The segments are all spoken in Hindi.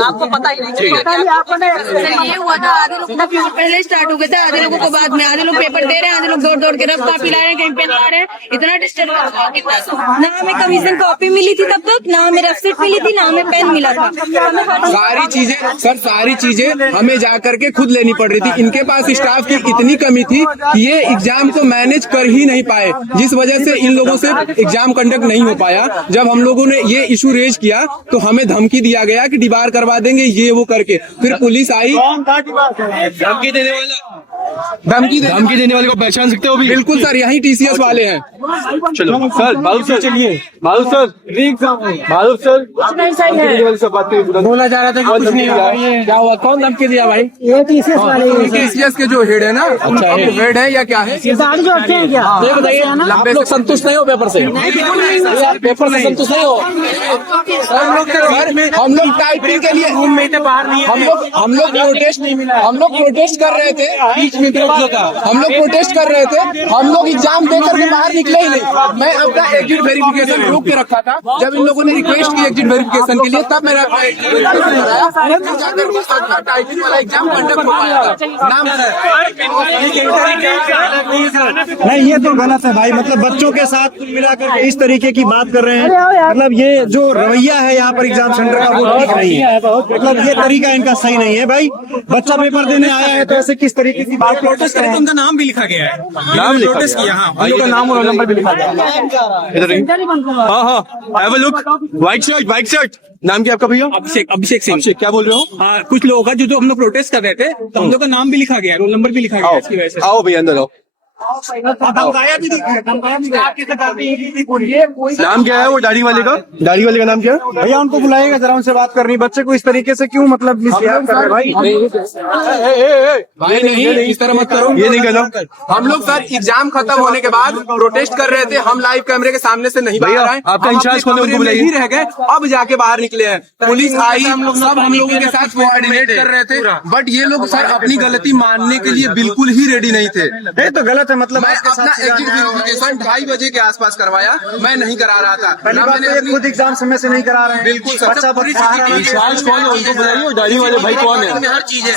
आपको पता ही नहीं ये हुआ था। आधे लोग पहले स्टार्ट हो गए थे, आधे लोगों को बाद में। आधे लोग पेपर दे रहे हैं, आधे लोग दौड़ दौड़ के रफ कॉपी ला रहे हैं, कहीं पेन ला रहे हैं। इतना डिस्टर्ब ना हमें कमीशन कॉपी मिली थी तब तक, ना हमें रेसिप्ट मिली थी, ना हमें पेन मिला था। सारी चीजें सर, सारी चीजें हमें जाकर के खुद लेनी पड़ रही थी। इनके पास स्टाफ की इतनी कमी थी कि ये एग्जाम को मैनेज कर ही नहीं पाए, जिस वजह से इन लोगों से एग्जाम कंडक्ट नहीं हो पाया। जब हम लोगों ने ये इशू रेज किया तो हमें धमकी दिया गया कि डिबार करवा देंगे, ये वो करके। फिर पुलिस आई। धमकी देने वाला, धमकी देने वाले को पहचान सकते हो भी? बिल्कुल सर, यही TCS वाले हैं। चलो सर, बाबू सर चलिए, बाबू सर बोला जा रहा था कि कुछ नहीं हुआ। क्या हुआ? कौन धमकी दिया भाई? ये TCS वाले, TCS के जो हेड है ना, अच्छा हेड है या क्या है? ये बताइए, आप लोग संतुष्ट नहीं हो पेपर से? पेपर से संतुष्ट नहीं हो? हम लोग टाइपिंग के लिए रूम में बाहर नहीं, हम लोग प्रोटेस्ट कर रहे थे। हम लोग प्रोटेस्ट कर रहे थे। हम लोग एग्जाम देकर के बाहर निकले ही नहीं। मैं अपना एग्जिट वेरिफिकेशन रोक के रखा था। जब इन लोगों ने रिक्वेस्ट की एग्जिट वेरिफिकेशन के लिए, तब मेरा टाइपिंग वाला एग्जाम कंडक्ट हो पाया था। नहीं, ये तो गलत है भाई। मतलब बच्चों के साथ मिलाकर के इस तरीके की बात कर रहे हैं। मतलब ये जो रवैया है यहाँ पर एग्जाम सेंटर का, वो ठीक नहीं है। मतलब ये तरीका इनका सही नहीं है भाई। बच्चा पेपर देने आया है तो ऐसे किस तरीके की बात? प्रोटेस्ट करें तो उनका नाम भी लिखा गया है, नाम लिखा प्रोटेस्ट गया। किया। हाँ, उनका नाम और नंबर भी लिखा गया। हाँ, have a look. White shirt, नाम क्या आपका भैया? अभिषेक सिंह। क्या बोल रहे हो? हाँ, कुछ लोगों का जो हम लोग प्रोटेस्ट कर रहे थे, तो हम लोग का नाम भी लिखा गया, रोल नंबर भी लिखा गया इसकी वजह से। आओ भैया अंदर आओ। नाम क्या है वो दाढ़ी वाले का? दाढ़ी वाले का नाम क्या है भैया? उनको बुलाएगा जरा, उनसे बात करनी। बच्चे को इस तरीके से क्यों मतलब मिसबिहेव कर रहे हैं भाई? भाई नहीं, इस तरह मत करो। ये नहीं करना। हम लोग सर एग्जाम खत्म होने के बाद प्रोटेस्ट कर रहे थे। हम लाइव कैमरे के सामने से नहीं बाहर आए। आपका इंचार्ज कौन है? उनको बुलाइए। नहीं रह गए, अब जाके बाहर निकले हैं। पुलिस आई, सब हम लोगों के साथ कोऑर्डिनेट कर रहे थे। बट ये लोग सर अपनी गलती मानने के लिए बिल्कुल ही रेडी नहीं थे। ये तो गलत है। मतलब मैं अपना एग्जिट वेरिफिकेशन 2:30 बजे के आसपास करवाया। मैं नहीं करा रहा था। पहली बात तो ये खुद एग्जाम समय से नहीं करा रहे हैं। बिल्कुल सर। बच्चा इंचार्ज कौन है? उनको बुलाइए। दाढ़ी वाले भाई कौन है? हर चीज है,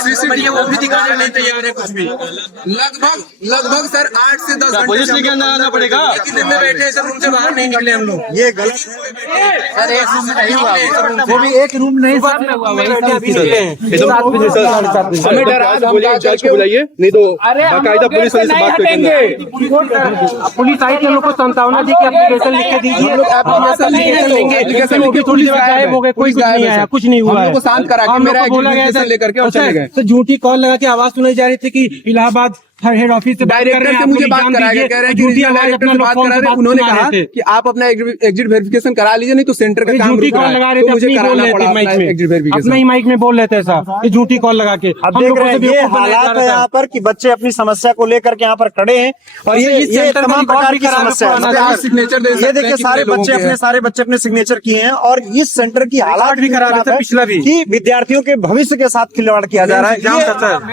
वो भी दिखाने नहीं तैयार है कुछ भी। लगभग सर 8 से 10 घंटे पुलिस लेके अंदर आना पड़ेगा। दिन में बैठे सर, रूम से बाहर नहीं निकले हम लोग। ये गलत। वो भी एक रूम नहीं हमें डरा, इंचार्ज को बुलाइए, नहीं तो बाकायदा पुलिस वाले से बात करेंगे। पुलिस आई थी, हम लोग को संतावना दी कि एप्लीकेशन लिख के दीजिए। एप्लीकेशन लेंगे। पुलिस गायब हो गए, कोई कुछ नहीं आया, कुछ नहीं हुआ। हम लोग को शांत करा के मेरा एग्जीक्यूशन लेकर के और चले गए। तो झूठी कॉल लगा के आवाज सुनाई जा रही थी कि इलाहाबाद हेड ऑफिस से डायरेक्टर से मुझे बात कराया, कह रहे हैं कि रीजनल डायरेक्टर से बात करा रहे हैं। उन्होंने कहा कि आप अपना एग्जिट वेरिफिकेशन करा लीजिए, नहीं तो सेंटर का काम रुक रहा है। तो मुझे कराना पड़ा अपना एग्जिट वेरिफिकेशन। अपना ही माइक में बोल लेते हैं ऐसा, ये झूठी कॉल लगा के। अब देख रहे हैं ये हालात है यहाँ पर कि बच्चे अपनी समस्या को लेकर के यहाँ पर खड़े हैं और ये तमाम प्रकार की समस्या है। सिग्नेचर दे ये देखिए, सारे बच्चे अपने सिग्नेचर किए हैं और इस सेंटर की हालात भी खराब है पिछला भी, कि विद्यार्थियों के भविष्य के साथ खिलवाड़ किया जा रहा है।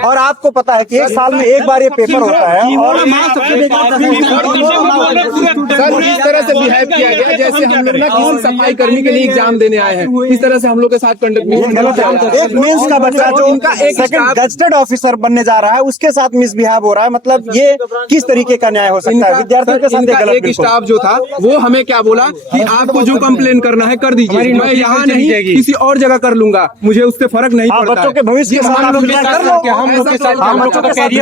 और आपको पता है कि एक साल में एक बार ये पेपर होता है और सर इस तरह से बिहेव किया गया जैसे हम लोग ना किसी सफाई कर्मी के लिए एग्जाम देने आए हैं। इस तरह से हम लोग के साथ कंडक्ट। एक मेंस का बच्चा जो उनका एक सेकंड गजेटेड ऑफिसर बनने जा रहा है, उसके साथ मिसबिहेव हो रहा है। मतलब ये किस तरीके का न्याय हो सकता है? विद्यार्थियों के साथ एक स्टाफ जो था वो हमें क्या बोला कि आपको जो कंप्लेन करना है कर दीजिए, मैं यहाँ नहीं किसी और जगह कर लूंगा, मुझे उससे फर्क नहीं पड़ता। बच्चों के भविष्य के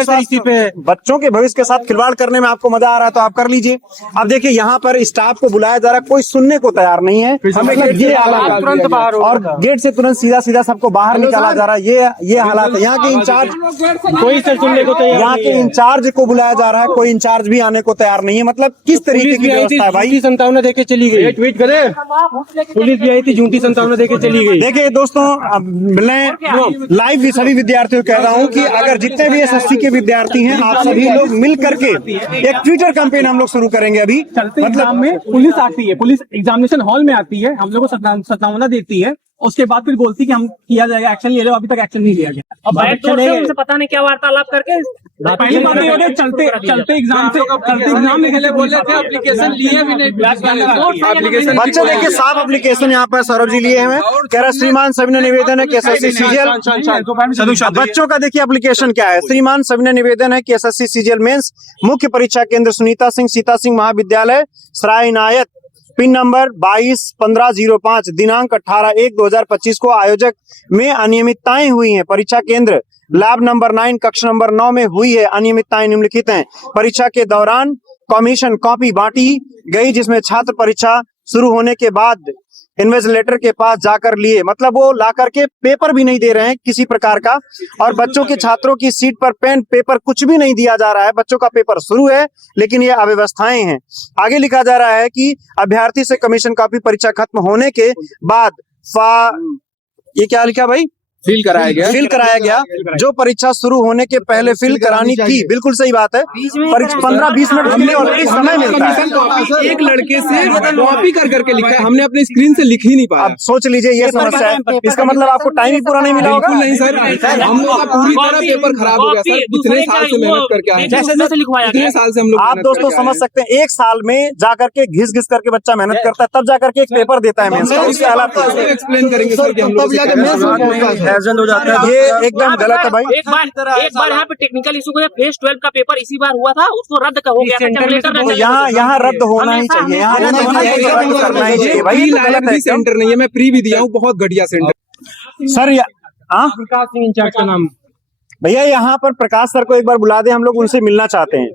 साथ बच्चों के भविष्य के साथ खिलवाड़ करने में आपको मजा आ रहा है तो आप कर लीजिए। अब देखिए, यहाँ पर स्टाफ को बुलाया जा रहा है, कोई सुनने को तैयार नहीं है। ये हालात तुरंत बाहर और गेट से तुरंत सीधा सबको बाहर निकाला जा रहा है। ये हालात है। यहाँ के इंचार्ज कोई सुनने को तैयार, यहाँ के इंचार्ज को बुलाया जा रहा है, कोई इंचार्ज भी आने को तैयार नहीं है। मतलब किस तरीके की व्यवस्था है भाई? संतावना देके चली गई। ट्वीट करे, पुलिस भी आई थी, झूठी संतावना देके चली गई। देखिए दोस्तों, मैं लाइव सभी विद्यार्थियों को कह रहा हूँ कि अगर जितने भी SSC के विद्यार्थी हैं, आप सभी लोग मिल करके एक ट्विटर कैंपेन हम लोग शुरू करेंगे अभी। मतलब में पुलिस आती है, पुलिस एग्जामिनेशन हॉल में आती है, हम लोग को सत्तावना देती है उसके बाद फिर बोलती कि हम किया जाएगा, एक्शन ले लो, अभी तक एक्शन नहीं लिया गया। अब बैक डोर से उनसे पता नहीं क्या वार्तालाप करके पहली बात ये होगी, चलते एग्जाम में कैसे बोल रहे थे एप्लीकेशन लिए भी नहीं। बच्चे देखिए साफ एप्लीकेशन यहाँ पर सौरभ जी लिए हैं, कह रहे श्रीमान सविनय निवेदन है कि एसएससी सीजीएल। बच्चों का देखिए एप्लीकेशन क्या है, श्रीमान सविनय निवेदन है कि एसएससी सीजीएल मेंस मुख्य परीक्षा केंद्र सुनीता सिंह सीता सिंह महाविद्यालय सराय इनायत, पिन नंबर 221505, दिनांक 18/1/2025 को आयोजक में अनियमितताएं हुई हैं। परीक्षा केंद्र लैब नंबर 9 कक्ष नंबर 9 में हुई है अनियमितताएं निम्नलिखित हैं। परीक्षा के दौरान कमीशन कॉपी बांटी गई जिसमें छात्र परीक्षा शुरू होने के बाद इन्विजिलेटर के पास जाकर लिए, मतलब वो ला करके पेपर भी नहीं दे रहे हैं किसी प्रकार का, और बच्चों के छात्रों की सीट पर पेन पेपर कुछ भी नहीं दिया जा रहा है। बच्चों का पेपर शुरू है लेकिन ये अव्यवस्थाएं हैं। आगे लिखा जा रहा है कि अभ्यर्थी से कमीशन कॉपी परीक्षा खत्म होने के बाद ये क्या लिखा भाई, फील कराया गया जो परीक्षा शुरू होने के पहले फिल करानी थी। बिल्कुल सही बात है, 15-20 मिनट हमने ऑलरेडी समय मिलता है। एक लड़के से कॉपी कर करके लिखा है, हमने अपनी स्क्रीन से लिख ही नहीं पाया। अब सोच लीजिए ये समस्या है, इसका मतलब आपको टाइम ही पूरा नहीं मिला होगा। बिल्कुल नहीं सर, हम लोग का पूरी तरह पेपर खराब हो गया सर, इतने साल से मेहनत करके आए, इतने साल से हम लोग। आप दोस्तों समझ सकते हैं, एक साल में जाकर के घिस घिस करके बच्चा मेहनत करता है, तब जाकर के एक पेपर देता है मेंस का। उसके हालात एक्सप्लेन करेंगे सर कि हम लोग हो जाता है, ये एकदम गलत है भाई। एक बार यहाँ पे टेक्निकल इशू को, फेज 12 का पेपर इसी बार हुआ था, उसको रद्द हो गया था। यहाँ रद्द होना ही चाहिए, यहाँ रद्द होना चाहिए, रद्द करना ही चाहिए भाई। लायक भी सेंटर नहीं है, मैं प्री भी दिया हूँ, बहुत घटिया centre sir. Prakash Singh in charge का नाम भैया, यहाँ पर प्रकाश सर को एक बार बुला दे, हम लोग उनसे मिलना चाहते हैं।